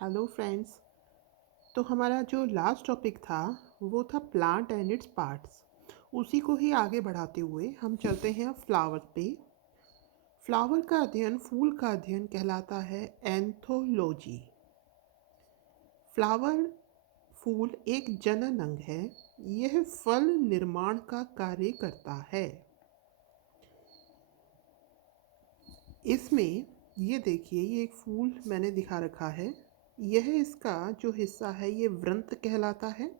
Hello friends. तो हमारा जो लास्ट टॉपिक था वो था प्लांट एंड इट्स पार्ट्स। उसी को ही आगे बढ़ाते हुए हम चलते हैं अब फ्लावर पे। फ्लावर का अध्ययन, फूल का अध्ययन कहलाता है एंथोलॉजी। फ्लावर, फूल एक जनन अंग है। यह फल निर्माण का कार्य करता है। इसमें ये देखिए, ये एक फूल मैंने दिखा रखा है। यह इसका जो हिस्सा है ये वृंत कहलाता है।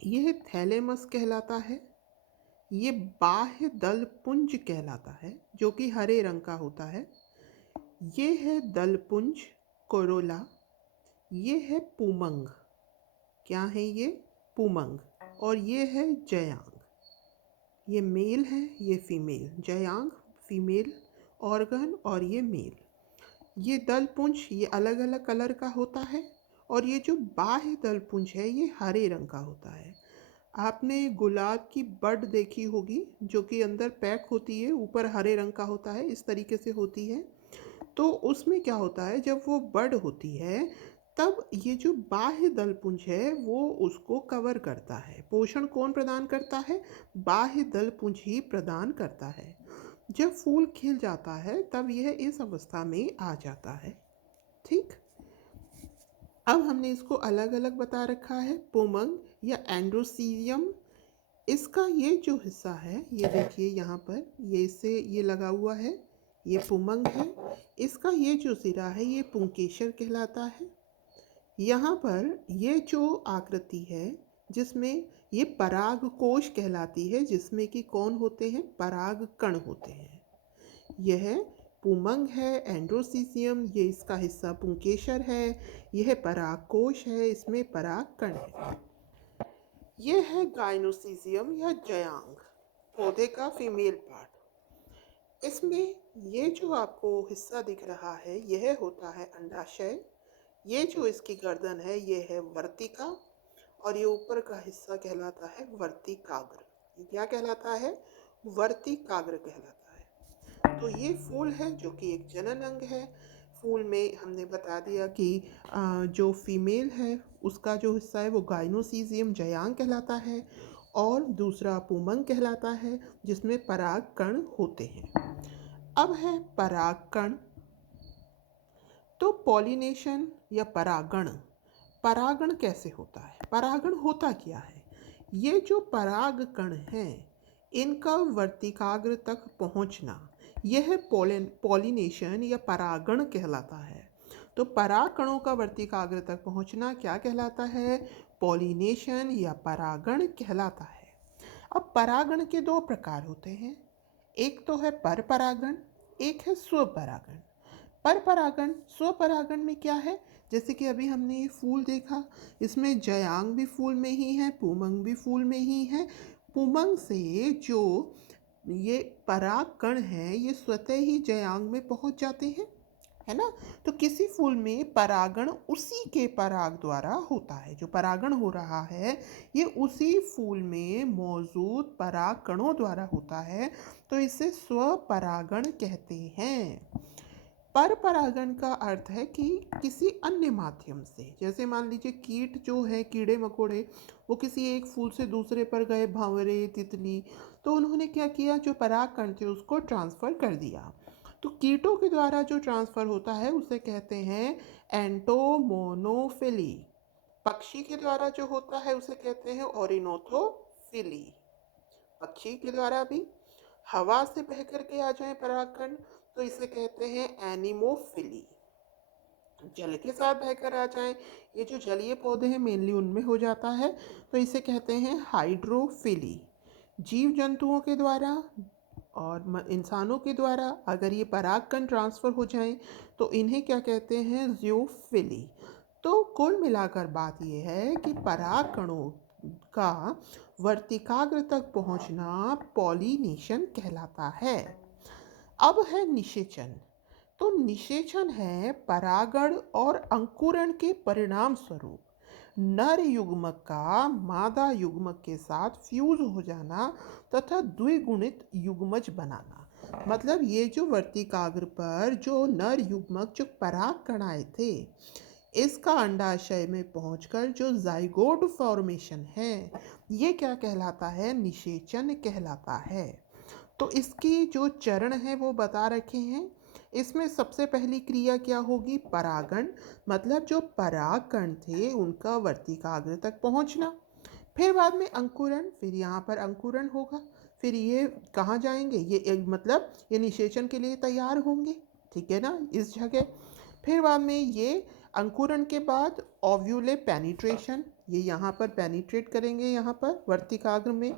यह थैलेमस कहलाता है। ये बाह्य दल पुंज कहलाता है जो कि हरे रंग का होता है। ये है दल पुंज, कोरोला। ये है पुमंग। क्या है ये? पुमंग। और ये है जयांग। ये मेल है, ये फीमेल। जयांग फीमेल ऑर्गन और ये मेल। ये दल पुंज ये अलग अलग कलर का होता है। और ये जो बाह्य दल पुंज है ये हरे रंग का होता है। आपने गुलाब की बड देखी होगी जो कि अंदर पैक होती है, ऊपर हरे रंग का होता है, इस तरीके से होती है। तो उसमें क्या होता है, जब वो बड होती है तब ये जो बाह्य दलपुंज है वो उसको कवर करता है। पोषण कौन प्रदान करता है? बाह्य दलपुंज ही प्रदान करता है। जब फूल खिल जाता है तब यह इस अवस्था में आ जाता है। ठीक। अब हमने इसको अलग अलग बता रखा है। पोमंग या एंड्रोसीरियम, इसका ये जो हिस्सा है ये देखिए यहाँ पर, ये इससे ये लगा हुआ है, ये पुमंग है। इसका ये जो सिरा है ये पुंकेसर कहलाता है। यहाँ पर ये जो आकृति है जिसमें ये पराग कोश कहलाती है, जिसमें कि कौन होते हैं? पराग कण होते हैं। यह पुमंग है, एंड्रोसीसियम, ये इसका हिस्सा पुंकेसर है। यह पराग कोश है, इसमें पराग कण है। ये है गाइनोसीजियम या जयांग, पौधे का फीमेल पार्ट। इसमें ये जो आपको हिस्सा दिख रहा है यह होता है अंडाशय। ये जो इसकी गर्दन है ये है वर्तिका। और ये ऊपर का हिस्सा कहलाता है वर्तिकाग्र। ये क्या कहलाता है? वर्तिकाग्र कहलाता है। तो ये फूल है जो कि एक जनन अंग है। फूल में हमने बता दिया कि जो फीमेल है उसका जो हिस्सा है वो गाइनोसीजियम जयांग कहलाता है। और दूसरा पुमंग कहलाता है जिसमें पराग कण होते हैं। अब है परागकण। तो पॉलिनेशन या परागण, परागण कैसे होता है? परागण होता क्या है? ये जो पराग कण हैं इनका वर्तिकाग्र तक पहुंचना, यह पॉलिनेशन या परागण कहलाता है। तो पराग कणों का वर्तिकाग्र तक पहुंचना क्या कहलाता है? पॉलिनेशन या परागण कहलाता है। अब परागण के दो प्रकार होते हैं। एक तो है पर परागण, एक है स्वपरागण। पर परागण, स्वपरागण में क्या है? जैसे कि अभी हमने ये फूल देखा, इसमें जयांग भी फूल में ही है, पुमंग भी फूल में ही है। पुमंग से जो ये पराग कण है ये स्वतः ही जयांग में पहुंच जाते हैं, है ना। तो किसी फूल में परागण उसी के पराग द्वारा होता है। जो परागण हो रहा है ये उसी फूल में मौजूद पराग कणों द्वारा होता है। तो इसे स्वपरागण कहते हैं। पर परागण का अर्थ है कि किसी अन्य माध्यम से, जैसे मान लीजिए कीट जो है, कीड़े मकोड़े, वो किसी एक फूल से दूसरे पर गए, भंवरे, तितली, तो उन्होंने क्या किया, जो पराग कण थे उसको ट्रांसफ़र कर दिया। तो कीटों के द्वारा जो ट्रांसफ़र होता है उसे कहते हैं एंटोमोनोफिली। पक्षी के द्वारा जो होता है उसे कहते हैं ओरिनोथोफिली। पक्षी के द्वारा भी हवा से बह करके आ जाए परागकण तो इसे कहते हैं एनिमोफिली। जल के साथ बहकर आ जाएं, ये जो जलीय पौधे हैं मेनली उनमें हो जाता है, तो इसे कहते हैं हाइड्रोफिली। जीव जंतुओं के द्वारा और इंसानों के द्वारा अगर ये परागकण ट्रांसफ़र हो जाएं तो इन्हें क्या कहते हैं? जियोफिली। तो कुल मिलाकर बात यह है कि पराग कणों का वर्तिकाग्र तक पहुंचना पॉलिनेशन कहलाता है। अब है निषेचन। तो निषेचन है परागण और अंकुरण के परिणाम स्वरूप नर युग्मक का मादा युग्मक के साथ फ्यूज हो जाना तथा द्विगुणित युग्मज बनाना। मतलब ये जो वर्तिकाग्र पर जो नर युग्मक जो पराग कण आए थे, इसका अंडाशय में पहुंचकर जो जाइगोट फॉर्मेशन है, ये क्या कहलाता है? निषेचन कहलाता है। तो इसकी जो चरण है वो बता रखे हैं। इसमें सबसे पहली क्रिया क्या होगी? परागण, मतलब जो पराग कण थे उनका वर्तिकाग्र तक पहुंचना। फिर बाद में अंकुरण, फिर यहाँ पर अंकुरण होगा, फिर ये कहाँ जाएंगे? मतलब ये निषेचन के लिए तैयार होंगे, ठीक है ना, इस जगह। फिर बाद में ये अंकुरण के बाद ओव्यूले पेनिट्रेशन, ये यहाँ पर पेनिट्रेट करेंगे, यहाँ पर वर्तिकाग्र में।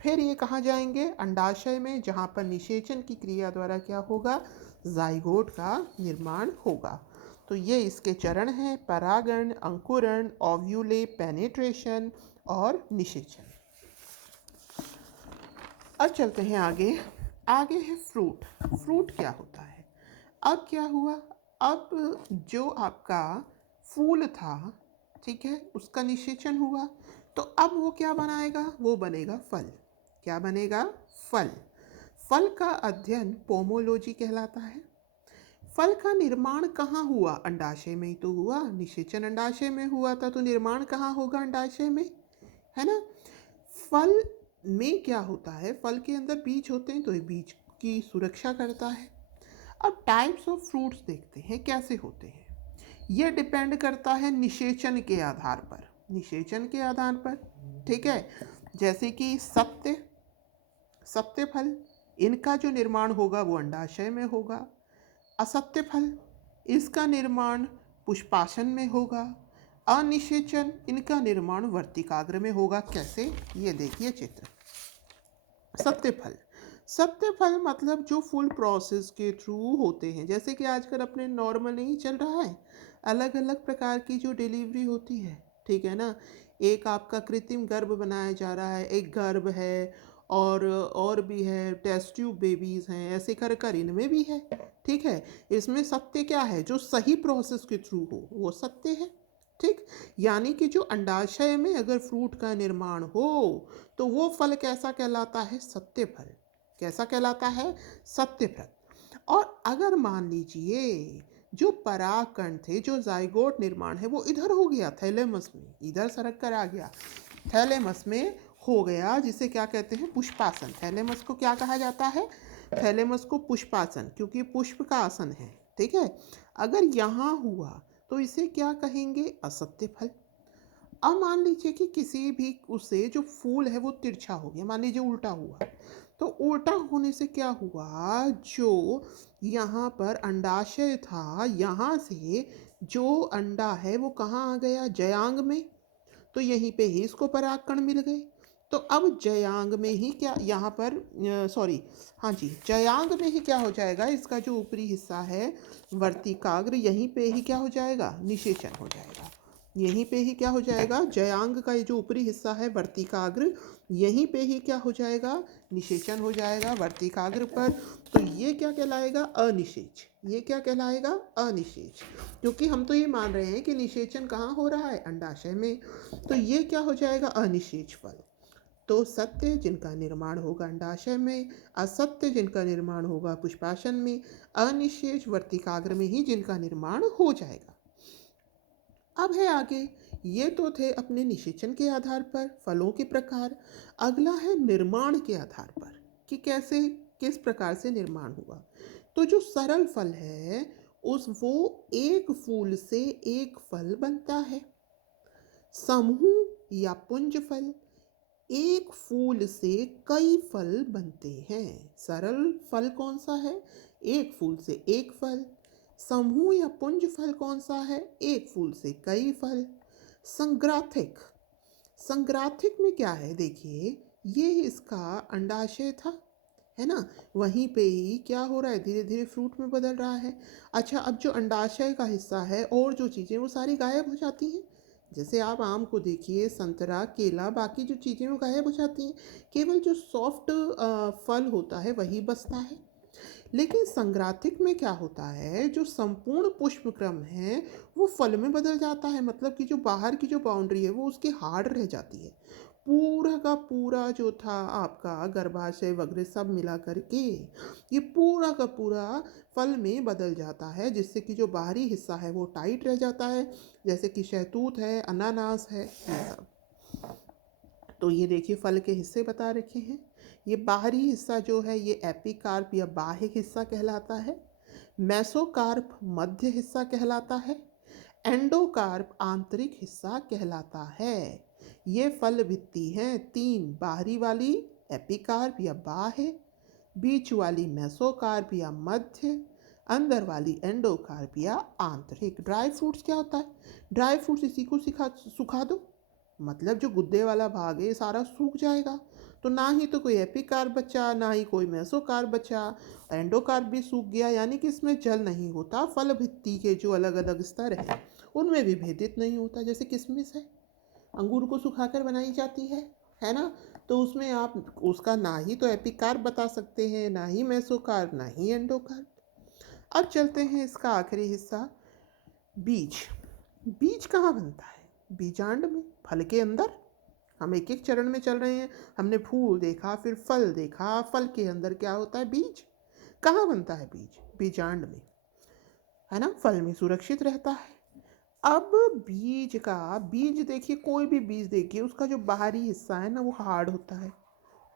फिर ये कहाँ जाएंगे? अंडाशय में, जहाँ पर निषेचन की क्रिया द्वारा क्या होगा? जाइगोट का निर्माण होगा। तो ये इसके चरण हैं: परागण, अंकुरण, ओव्यूले, पेनिट्रेशन और निषेचन। अब चलते हैं आगे। आगे है फ्रूट। फ्रूट क्या होता है? अब क्या हुआ? अब जो आपका फूल था, ठीक है, उसका निषेचन हुआ, तो अब वो क्या बनाएगा? वो बनेगा फल। क्या बनेगा? फल। फल का अध्ययन पोमोलॉजी कहलाता है। फल का निर्माण कहाँ हुआ? अंडाशय में ही तो हुआ। निषेचन अंडाशय में हुआ था, तो निर्माण कहाँ होगा? अंडाशय में, है ना। फल में क्या होता है? फल के अंदर बीज होते हैं, तो ये बीज की सुरक्षा करता है। अब टाइप्स ऑफ फ्रूट्स देखते हैं कैसे होते हैं। यह डिपेंड करता है निषेचन के आधार पर। निषेचन के आधार पर, ठीक है। जैसे कि सत्य फल, इनका जो निर्माण होगा वो अंडाशय में होगा। असत्य फल, इसका निर्माण पुष्पाशन में होगा। अनिषेचन, इनका निर्माण वर्तिकाग्र में होगा। कैसे? ये देखिए चित्र। सत्य फल, सत्य फल मतलब जो फुल प्रोसेस के थ्रू होते हैं, जैसे कि आजकल अपने नॉर्मल नहीं चल रहा है, अलग अलग प्रकार की जो डिलीवरी होती है, ठीक है ना। एक आपका कृत्रिम गर्भ बनाया जा रहा है, एक गर्भ है, और भी है, टेस्ट ट्यूब बेबीज़ हैं, ऐसे कर कर इनमें भी है, ठीक है। इसमें सत्य क्या है? जो सही प्रोसेस के थ्रू हो वो सत्य है, ठीक। यानी कि जो अंडाशय में अगर फ्रूट का निर्माण हो तो वो फल कैसा कहलाता है? सत्य फल। कैसा कहलाता है? सत्य फल। और अगर मान लीजिए जो पराग कण थे, जो जाइगोट निर्माण है, वो इधर हो गया, थैलेमस में, इधर सरक कर आ गया, थैलेमस में हो गया, जिसे क्या कहते हैं? पुष्पासन। थैलेमस को क्या कहा जाता है? थैलेमस को पुष्पासन, क्योंकि पुष्प का आसन है, ठीक है। अगर यहाँ हुआ तो इसे क्या कहेंगे? असत्य फल। अब मान लीजिए कि किसी भी उससे जो फूल है वो तिरछा हो गया, मान लीजिए उल्टा हुआ, तो उल्टा होने से क्या हुआ? जो यहाँ पर अंडाशय था, यहाँ से जो अंडा है वो कहाँ आ गया? जयांग में। तो यहीं पे ही इसको परागकण मिल गए। तो अब जयांग में ही क्या, यहाँ पर सॉरी, हाँ जी, जयांग में ही क्या हो जाएगा? इसका जो ऊपरी हिस्सा है वर्तिकाग्र, यहीं पे ही क्या हो जाएगा? निषेचन हो जाएगा। यहीं पे ही क्या हो जाएगा? जयांग का ये जो ऊपरी हिस्सा है वर्तिकाग्र, यहीं पे ही क्या हो जाएगा? निषेचन हो जाएगा वर्तिकाग्र पर। तो ये क्या कहलाएगा? अनिषेच। ये क्या कहलाएगा? अनिषेच। क्योंकि हम तो ये मान रहे हैं कि निषेचन कहाँ हो रहा है? अंडाशय में। तो ये क्या हो जाएगा? अनिषेच फल। तो सत्य जिनका निर्माण होगा अंडाशय में, असत्य जिनका निर्माण होगा पुष्पाशन में, अनिषेच वर्तिकाग्र में ही जिनका निर्माण हो जाएगा। अब है आगे, ये तो थे अपने निषेचन के आधार पर फलों के प्रकार। अगला है निर्माण के आधार पर, कि कैसे, किस प्रकार से निर्माण हुआ। तो जो सरल फल है वो एक फूल से एक फल बनता है। समूह या पुंज फल, एक फूल से कई फल बनते हैं। सरल फल कौन सा है? एक फूल से एक फल। समूह या पुंज फल कौन सा है? एक फूल से कई फल। संग्राथिक, संग्राथिक में क्या है? देखिए, ये इसका अंडाशय था, है ना, वहीं पे ही क्या हो रहा है? धीरे धीरे फ्रूट में बदल रहा है। अच्छा, अब जो अंडाशय का हिस्सा है और जो चीज़ें वो सारी गायब हो जाती हैं। जैसे आप आम को देखिए, संतरा, केला, बाकी जो चीज़ें वो गायब हो जाती हैं, केवल जो सॉफ्ट फल होता है वही बचता है। लेकिन संग्राथिक में क्या होता है? जो संपूर्ण पुष्प क्रम है वो फल में बदल जाता है, मतलब कि जो बाहर की जो बाउंड्री है वो उसकी हार्ड रह जाती है, पूरा का पूरा जो था आपका गर्भाशय वगैरह सब मिला करके ये पूरा का पूरा फल में बदल जाता है, जिससे कि जो बाहरी हिस्सा है वो टाइट रह जाता है, जैसे कि शहतूत है, अनानास है, ये सब। तो ये देखिए फल के हिस्से बता रखे हैं। ये बाहरी हिस्सा जो है ये एपिकार्प या बाह्य हिस्सा कहलाता है। मेसोकार्प मध्य हिस्सा कहलाता है। एंडोकार्प आंतरिक हिस्सा कहलाता है। ये फल भित्ति हैं तीन, बाहरी वाली एपिकार्प या बाह्य, बीच वाली मेसोकार्प या मध्य, अंदर वाली एंडोकार्प या आंतरिक। ड्राई फ्रूट्स क्या होता है? ड्राई फ्रूट्स इसी को सुखा दो, मतलब जो गुद्दे वाला भाग है ये सारा सूख जाएगा। तो ना ही तो कोई एपिकार्प बचा, ना ही कोई मेसोकार्प बचा, एंडोकार्प भी सूख गया, यानी कि इसमें जल नहीं होता। फल भित्ति के जो अलग अलग स्तर हैं उनमें विभेदित नहीं होता। जैसे किशमिश है, अंगूर को सुखाकर बनाई जाती है ना? तो उसमें आप उसका ना ही तो एपिकार्प बता सकते हैं, ना ही मेसोकार्प, ना ही एंडोकार्प। अब चलते हैं इसका आखिरी हिस्सा, बीज। बीज कहाँ बनता है? बीजांड में, फल के अंदर। हम एक एक चरण में चल रहे हैं। हमने फूल देखा, फिर फल देखा, फल के अंदर क्या होता है? बीज। कहाँ बनता है बीज? बीजांड में, है ना? फल में सुरक्षित रहता है। अब बीज देखिए, कोई भी बीज देखिए, उसका जो बाहरी हिस्सा है ना वो हार्ड होता है,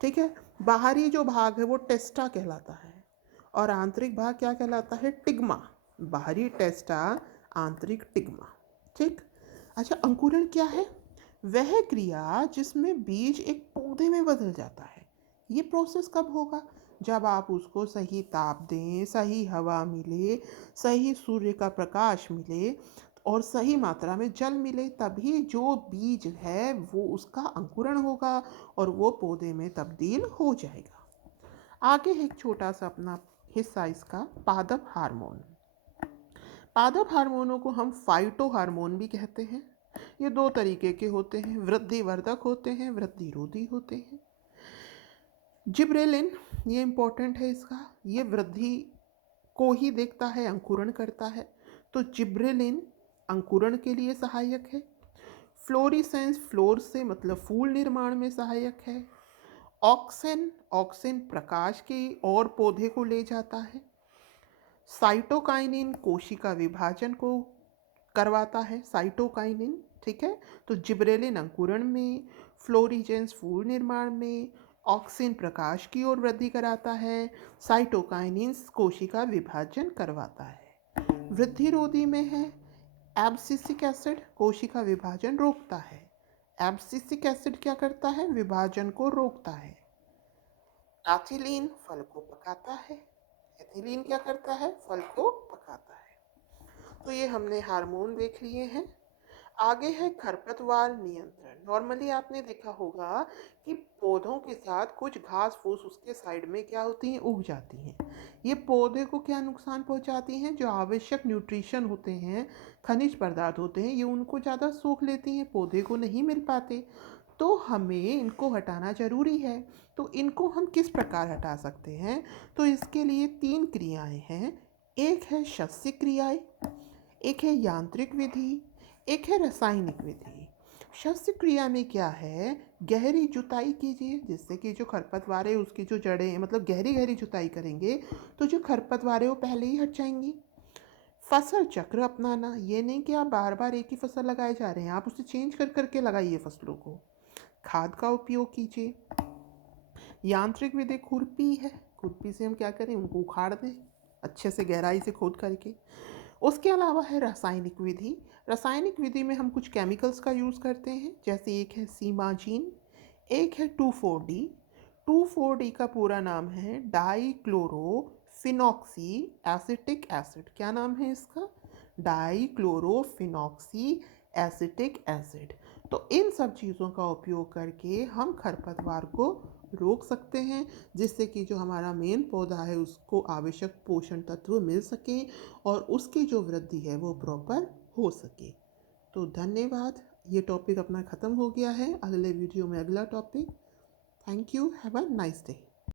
ठीक है? बाहरी जो भाग है वो टेस्टा कहलाता है, और आंतरिक भाग क्या कहलाता है? टिग्मा। बाहरी टेस्टा, आंतरिक टिग्मा, ठीक। अच्छा, अंकुरण क्या है? वह क्रिया जिसमें बीज एक पौधे में बदल जाता है। ये प्रोसेस कब होगा? जब आप उसको सही ताप दें, सही हवा मिले, सही सूर्य का प्रकाश मिले और सही मात्रा में जल मिले, तभी जो बीज है वो उसका अंकुरण होगा और वो पौधे में तब्दील हो जाएगा। आगे एक छोटा सा अपना हिस्सा इसका, पादप हार्मोन। पादप हार्मोनों को हम फाइटो हार्मोन भी कहते हैं। ये दो तरीके के होते हैं, वृद्धिवर्धक होते हैं, वृद्धिरोधी होते हैं। जिब्रेलिन, ये इंपॉर्टेंट है इसका, ये वृद्धि को ही देखता है, अंकुरण करता है। तो जिब्रेलिन अंकुरण के लिए सहायक है। फ्लोरिसेंस, फ्लोर से मतलब फूल निर्माण में सहायक है। ऑक्सिन, ऑक्सिन प्रकाश की ओर पौधे को ले जाता है। साइटोकाइनिन कोशिका विभाजन को करवाता है, साइटोकाइनिन, ठीक है? तो जिब्रेलिन अंकुरण में, फ्लोरिजेंस फूल निर्माण में, ऑक्सिन प्रकाश की ओर वृद्धि कराता है, साइटोकाइनिन कोशिका विभाजन करवाता है। वृद्धिरोधी में है एब्सिसिक एसिड, कोशिका विभाजन रोकता है। एब्सिसिक एसिड क्या करता है? विभाजन को रोकता है। एथिलीन फल को पकाता है। एथिलीन क्या करता है? फल को पकाता है। तो ये हमने हार्मोन देख लिए हैं। आगे है खरपतवार नियंत्रण। नॉर्मली आपने देखा होगा कि पौधों के साथ कुछ घास फूस उसके साइड में क्या होती हैं? उग जाती हैं। ये पौधे को क्या नुकसान पहुंचाती हैं? जो आवश्यक न्यूट्रिशन होते हैं, खनिज पदार्थ होते हैं, ये उनको ज़्यादा सोख लेती हैं, पौधे को नहीं मिल पाते। तो हमें इनको हटाना ज़रूरी है। तो इनको हम किस प्रकार हटा सकते हैं? तो इसके लिए तीन क्रियाएं हैं। एक है शस्य क्रियाएं, एक है यांत्रिक विधि, एक है रासायनिक विधि। शस्य क्रिया में क्या है? गहरी जुताई कीजिए, जिससे कि जो खरपतवार है उसकी जो जड़ें हैं, मतलब गहरी गहरी जुताई करेंगे तो जो खरपतवार है वो पहले ही हट जाएंगी। फसल चक्र अपनाना, ये नहीं कि आप बार बार एक ही फसल लगाए जा रहे हैं, आप उसे चेंज कर करके लगाइए फसलों को। खाद का उपयोग कीजिए। यांत्रिक विधि खुरपी है, खुरपी से हम क्या करें? उनको उखाड़ दें अच्छे से गहराई से खोद करके। उसके अलावा है रासायनिक विधि। रासायनिक विधि में हम कुछ केमिकल्स का यूज़ करते हैं, जैसे एक है सीमाजीन, एक है 2,4-D। 2,4-D का पूरा नाम है डाईक्लोरोफिनॉक्सी एसिटिक एसिड। क्या नाम है इसका? डाईक्लोरोफिनॉक्सी एसिटिक एसिड। तो इन सब चीज़ों का उपयोग करके हम खरपतवार को रोक सकते हैं, जिससे कि जो हमारा मेन पौधा है उसको आवश्यक पोषण तत्व मिल सके और उसकी जो वृद्धि है वो प्रॉपर हो सके। तो धन्यवाद। ये टॉपिक अपना ख़त्म हो गया है। अगले वीडियो में अगला topic. Thank you. Have a nice day.